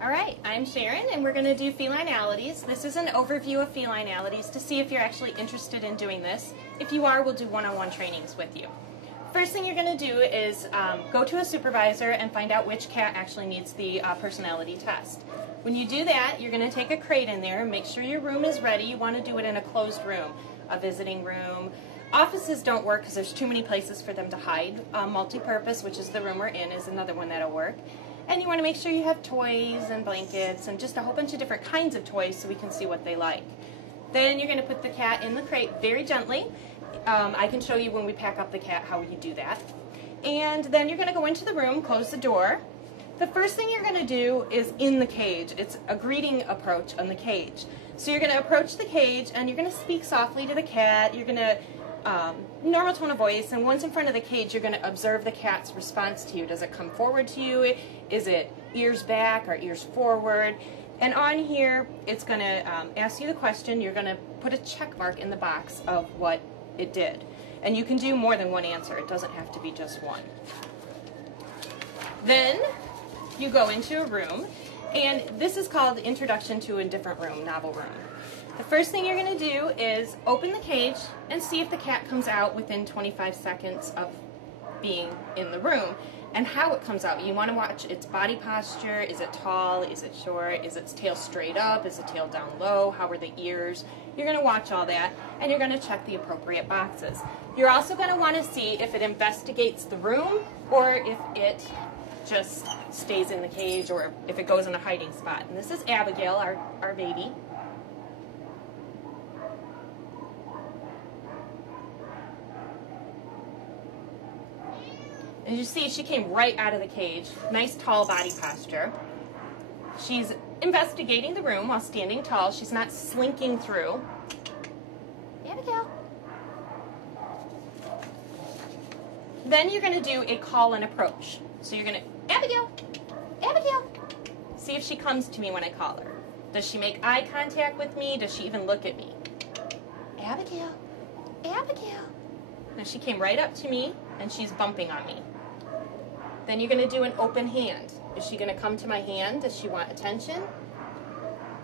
Alright, I'm Sharon and we're going to do felinalities. This is an overview of felinalities to see if you're actually interested in doing this. If you are, we'll do one-on-one trainings with you. First thing you're going to do is go to a supervisor and find out which cat actually needs the personality test. When you do that, you're going to take a crate in there and make sure your room is ready. You want to do it in a closed room, a visiting room. Offices don't work because there's too many places for them to hide. Multi-purpose, which is the room we're in, is another one that'll work. And you want to make sure you have toys and blankets and just a whole bunch of different kinds of toys so we can see what they like. Then you're going to put the cat in the crate very gently. I can show you when we pack up the cat how you do that. And then you're going to go into the room, close the door. The first thing you're going to do is in the cage. It's a greeting approach on the cage. So you're going to approach the cage and you're going to speak softly to the cat. You're going to normal tone of voice, and once in front of the cage you're going to observe the cat's response to you. Does it come forward to you? Is it ears back or ears forward? And on here it's going to ask you the question. You're going to put a check mark in the box of what it did. And you can do more than one answer. It doesn't have to be just one. Then you go into a room, and this is called Introduction to a Different Room, Novel Room. The first thing you're going to do is open the cage and see if the cat comes out within 25 seconds of being in the room, and how it comes out. You want to watch its body posture. Is it tall? Is it short? Is its tail straight up? Is the tail down low? How are the ears? You're going to watch all that, and you're going to check the appropriate boxes. You're also going to want to see if it investigates the room or if it just stays in the cage, or if it goes in a hiding spot. And this is Abigail, our baby. As you see, she came right out of the cage. Nice tall body posture. She's investigating the room while standing tall. She's not slinking through. Abigail. Then you're going to do a call and approach. So you're going to, Abigail, Abigail. See if she comes to me when I call her. Does she make eye contact with me? Does she even look at me? Abigail, Abigail. Now she came right up to me and she's bumping on me. Then you're going to do an open hand. Is she going to come to my hand? Does she want attention?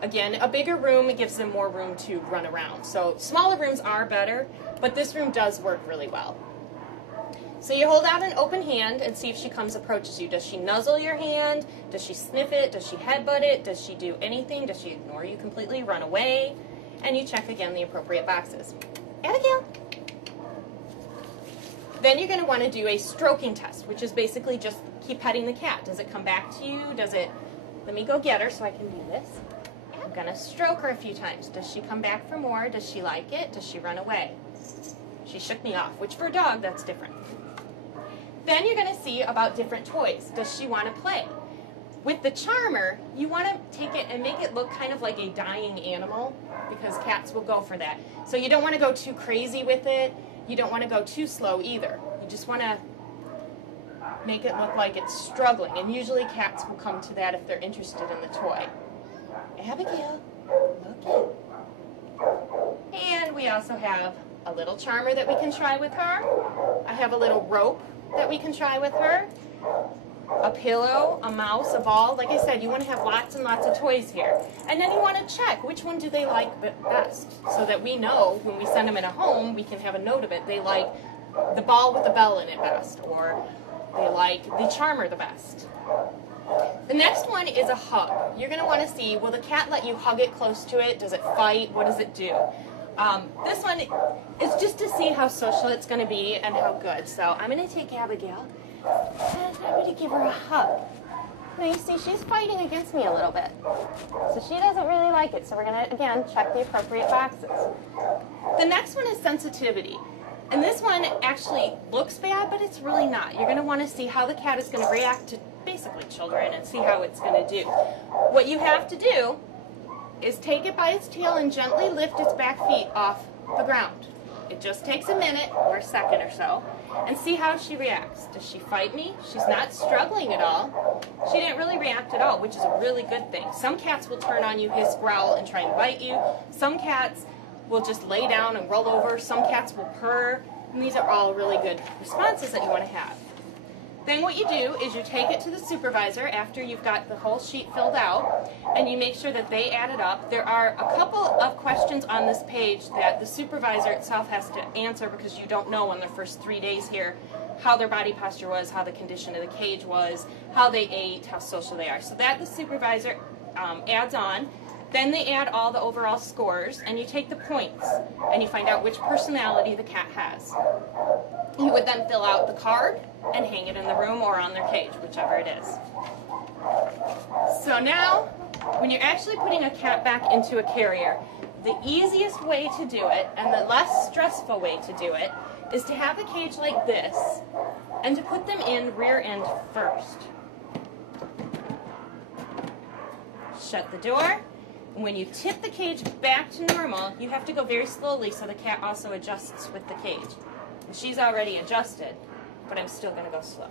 Again, a bigger room, it gives them more room to run around. So smaller rooms are better, but this room does work really well. So you hold out an open hand and see if she comes, approaches you. Does she nuzzle your hand? Does she sniff it? Does she headbutt it? Does she do anything? Does she ignore you completely, run away? And you check again the appropriate boxes. Abigail. Then you're going to want to do a stroking test, which is basically just keep petting the cat. Does it come back to you? Does it, let me go get her so I can do this. I'm going to stroke her a few times. Does she come back for more? Does she like it? Does she run away? She shook me off, which for a dog, that's different. Then you're going to see about different toys. Does she want to play? With the charmer, you want to take it and make it look kind of like a dying animal, because cats will go for that. So you don't want to go too crazy with it. You don't want to go too slow either. You just want to make it look like it's struggling. And usually cats will come to that if they're interested in the toy. Abigail, look in. And we also have a little charmer that we can try with her. I have a little rope that we can try with her. A pillow, a mouse, a ball. Like I said, you want to have lots and lots of toys here. And then you want to check which one do they like best, so that we know when we send them in a home, we can have a note of it. They like the ball with the bell in it best, or they like the charmer the best. The next one is a hug. You're going to want to see, will the cat let you hug it close to it? Does it fight? What does it do? This one is just to see how social it's going to be and how good. So I'm going to take Abigail and I'm going to give her a hug. Now you see she's fighting against me a little bit. So she doesn't really like it. So we're going to, again, check the appropriate boxes. The next one is sensitivity. And this one actually looks bad, but it's really not. You're going to want to see how the cat is going to react to basically children and see how it's going to do. What you have to do is take it by its tail and gently lift its back feet off the ground. It just takes a minute or a second or so, and see how she reacts. Does she fight me? She's not struggling at all. She didn't really react at all, which is a really good thing. Some cats will turn on you, hiss, growl, and try and bite you. Some cats will just lay down and roll over. Some cats will purr, and these are all really good responses that you want to have. Then what you do is you take it to the supervisor after you've got the whole sheet filled out, and you make sure that they add it up. There are a couple of questions on this page that the supervisor itself has to answer because you don't know in their first 3 days here how their body posture was, how the condition of the cage was, how they ate, how social they are. So that the supervisor adds on. Then they add all the overall scores, and you take the points, and you find out which personality the cat has. You would then fill out the card and hang it in the room or on their cage, whichever it is. So now, when you're actually putting a cat back into a carrier, the easiest way to do it, and the less stressful way to do it, is to have the cage like this, and to put them in rear end first. Shut the door. When you tip the cage back to normal, you have to go very slowly so the cat also adjusts with the cage. She's already adjusted, but I'm still going to go slow.